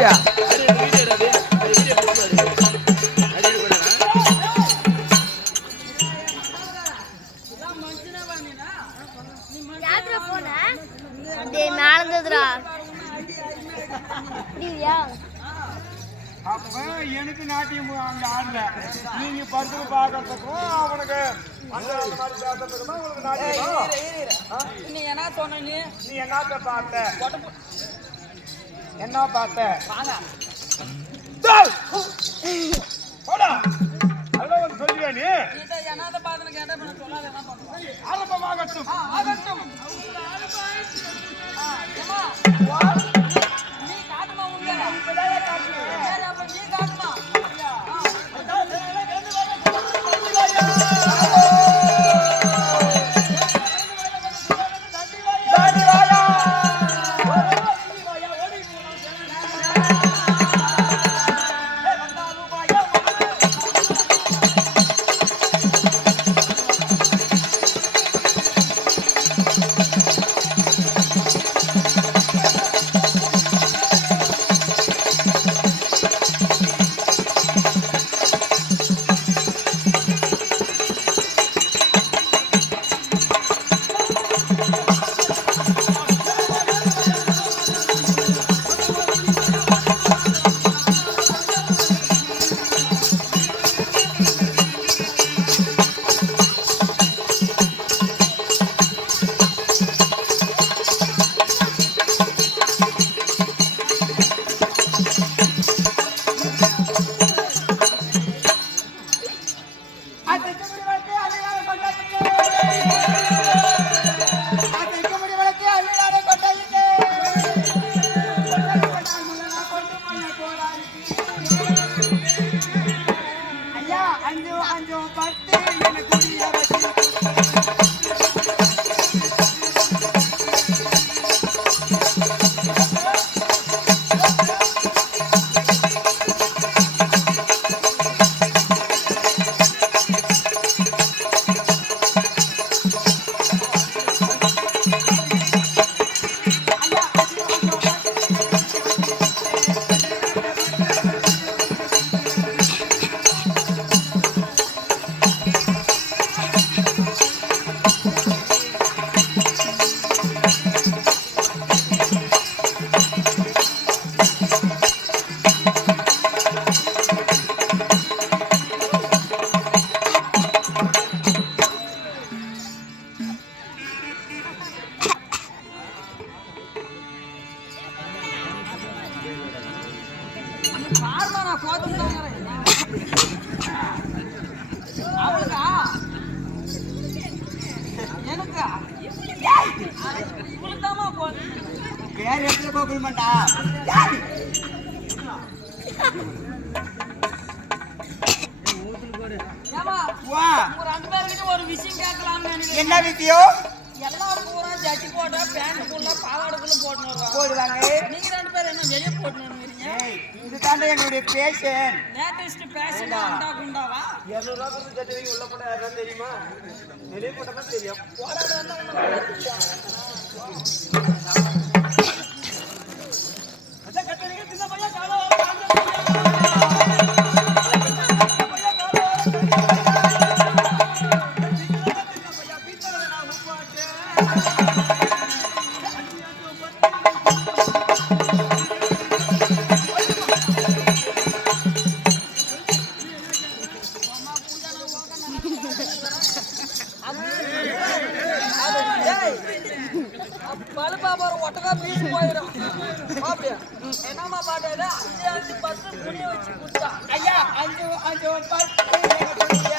அப்படியா அப்ப எனக்கு நாட்டியம் அங்க ஆடல நீங்க படுத்து பாக்கிறதுக்கும் அவனுக்கு அந்த மாதிரி பேசுறதுக்குமா உங்களுக்கு நாட்டியம் நீ என்ன சொன்ன நீ என்னத்த பார்த்த என்ன பார்த்த வாங்க போடா அதெல்லாம் சொல்லுவியா நீ என்னத பாத்துன்னு கேட்டா பண்ண சொல்லாத என்ன பண்ணுவோம் ஆரம்பமாகட்டும் ஆகட்டும் நீ காட்டுமா உங்க அப்ப நீ காட்டுமா என்ன விஷயம் எல்லாரும் பூரா ஜட்டி போட்டா பேண்ட் ஃபுல்லா பாவாடைக்குள்ள போடுவாங்க நீங்க ரெண்டு பேரும் என்ன வெளிய போட்டுறீங்க இது தாண்ட என்னுடைய பேஷன் லேட்டஸ்ட் பேஷன் அண்டா குண்டாவா 200 ரூபாய் கொடுத்து ஜட்டி வாங்கி உள்ள போட்டா யாரா தெரியுமா வெளிய போட்டா தான் தெரியும் போடாதன்னா அத கட்டறீங்க சின்ன பையன் காலோ ஒட்டகா பீஸ் போயிடும் அப்படியே என்னமா பாட்டு 5 10 புளிய வச்சு குடுத்தா ஐயா 5 10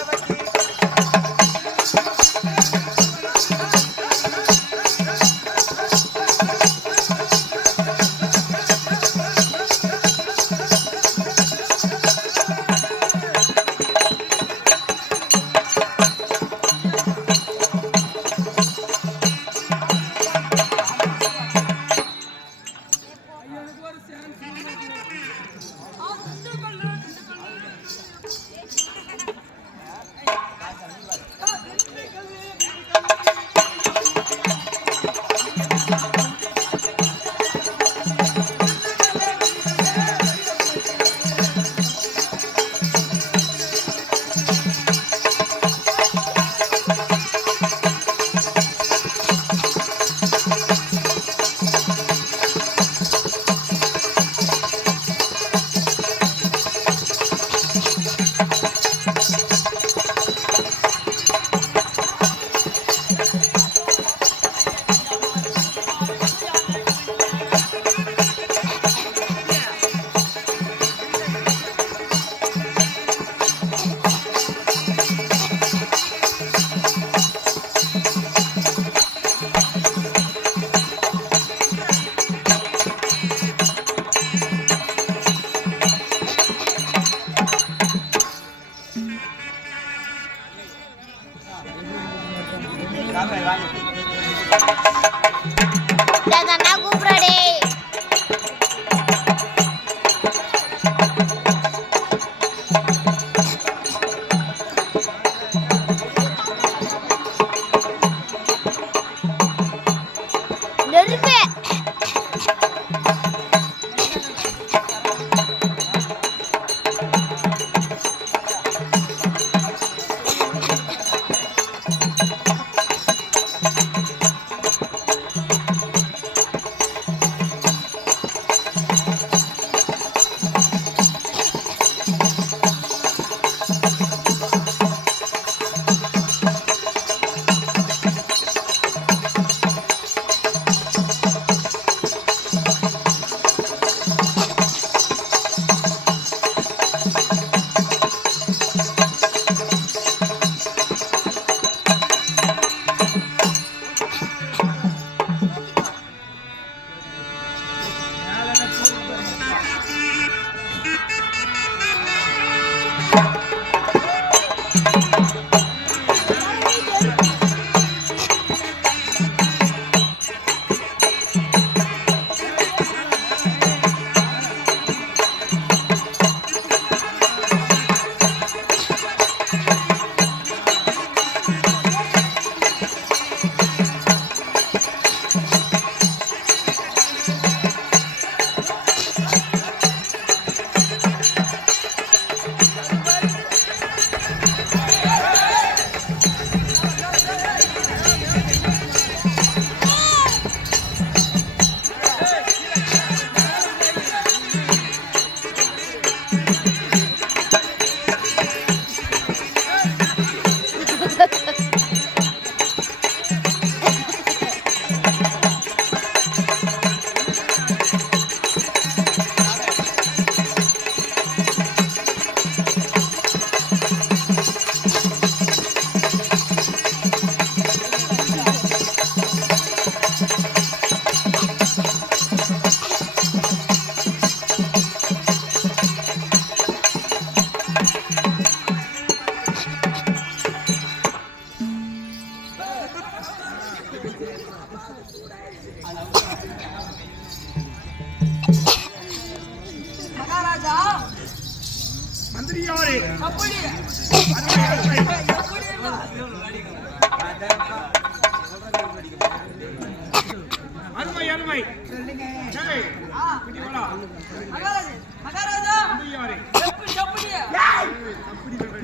Yeah. பெரியாரே அப்படி அருமை அருமை எப்படி என்ன? அருமை அருமை ஏய், இப்படி வாடா. மகாராஜா பெரியாரே எப்படி எப்படி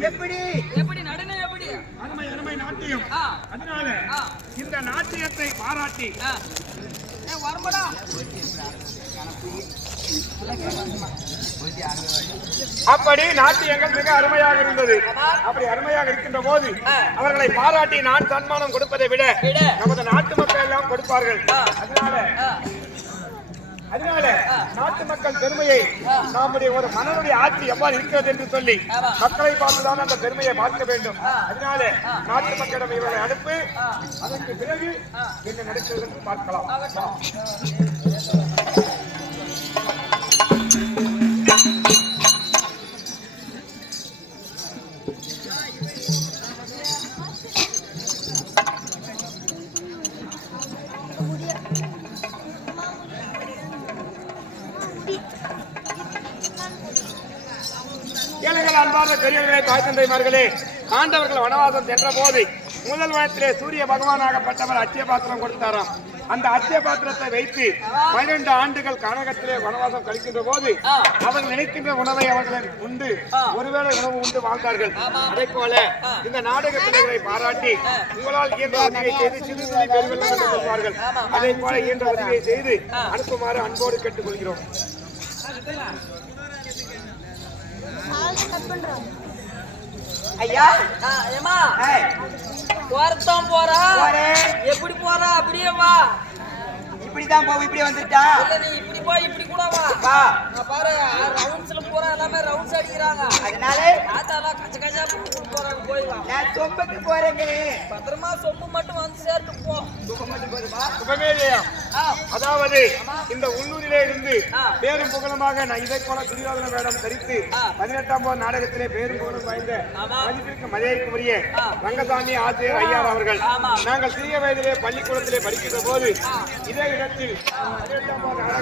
எப்படி எப்படி நடனம் எப்படி அருமை அருமை நாட்டியம் ஆ. அதனால ஆ. இந்த நாட்டியத்தை பாராட்டி வரம்படா அப்படி நாட்டியங்கள் மிக அருமையாக இருந்தது. அப்படி அருமையாக இருக்கின்ற போது அவர்களை பாராட்டி நான் சன்மானம் கொடுப்பதை விட நமது நாட்டு மக்கள் எல்லாம் கொடுப்பார்கள். அதனால நாட்டு மக்கள் பெருமையை நம்முடைய ஒரு மனனுடைய ஆட்சி எவ்வாறு இருக்கிறது என்று சொல்லி மக்களை பார்த்துதான் அந்த பெருமையை பார்க்க வேண்டும். அதனால நாட்டு மக்களிடம் இவர்களை அனுப்பு, அதற்கு பிறகு என்ன நடக்கிறது என்று பார்க்கலாம். ஏழைகள் அன்பார்ந்த பெரியவர்களே, தாய் தந்தைமார்களே, ஆண்டவர்கள் வனவாசம் சென்ற போது முதல் வனத்திலே சூரிய பகவானாகப்பட்டவர் அச்சய பாத்திரம் கொடுத்தாராம். அந்த அச்சய பாத்திரத்தை வைத்து 12 ஆண்டுகள் கானகத்திலே வனவாசம் கழிக்கின்ற போது அவர்கள் நினைக்கின்ற உணவை அவர்கள் உண்டு ஒருவேளை உணவு உண்டு வாழ்ந்தார்கள். அதே போல இந்த நாடக பிள்ளைகளை பாராட்டி உங்களால் இயன்ற உதவியை செய்து சிறு துளி பெருவெள்ளம் என்று சொல்வார்கள். அதே போல இயன்ற உதவியை செய்து அனுப்புமாறு அன்போடு கேட்டுக்கொள்கிறோம். ஐயா ஏமா ஏய், போறதான் போறா போறேன். எப்படி போறா அப்படியே வா இப்படிதான் போவோம், இப்படி வந்துட்டா இல்ல நீ இப்படி போய் இப்படி கூட வா வா. நான் பாரு ரவுண்ட்ஸ்ல போறா எல்லாமே ரவுண்ட்ஸ் அடிக்கிறாங்க அதனால ஆத்தாலாம் கச்ச கச்சா போறாங்க போய் வா நான் சொம்புக்கு போறேங்க. பத்திரமா சொம்பு மட்டும் வந்து சேர்த்து போ சுபமேதையா, அதாவது இந்த உள்ளூரிலே இருந்து பேரும் புகழுமாக நான் இதை போல துரியோதன வேடம் தரித்து 18ஆம் நாடகத்திலே பேரும் புகழும் வாய்ந்த மதிப்பிற்கு மரியாதைக்குரிய ரங்கசாமி ஆசிரியர் ஐயார் அவர்கள் நாங்கள் சிறிய வயதிலே பள்ளிக்கூடத்திலே படிக்கின்ற போது இதே இடத்தில் 18ஆம் நாடகம்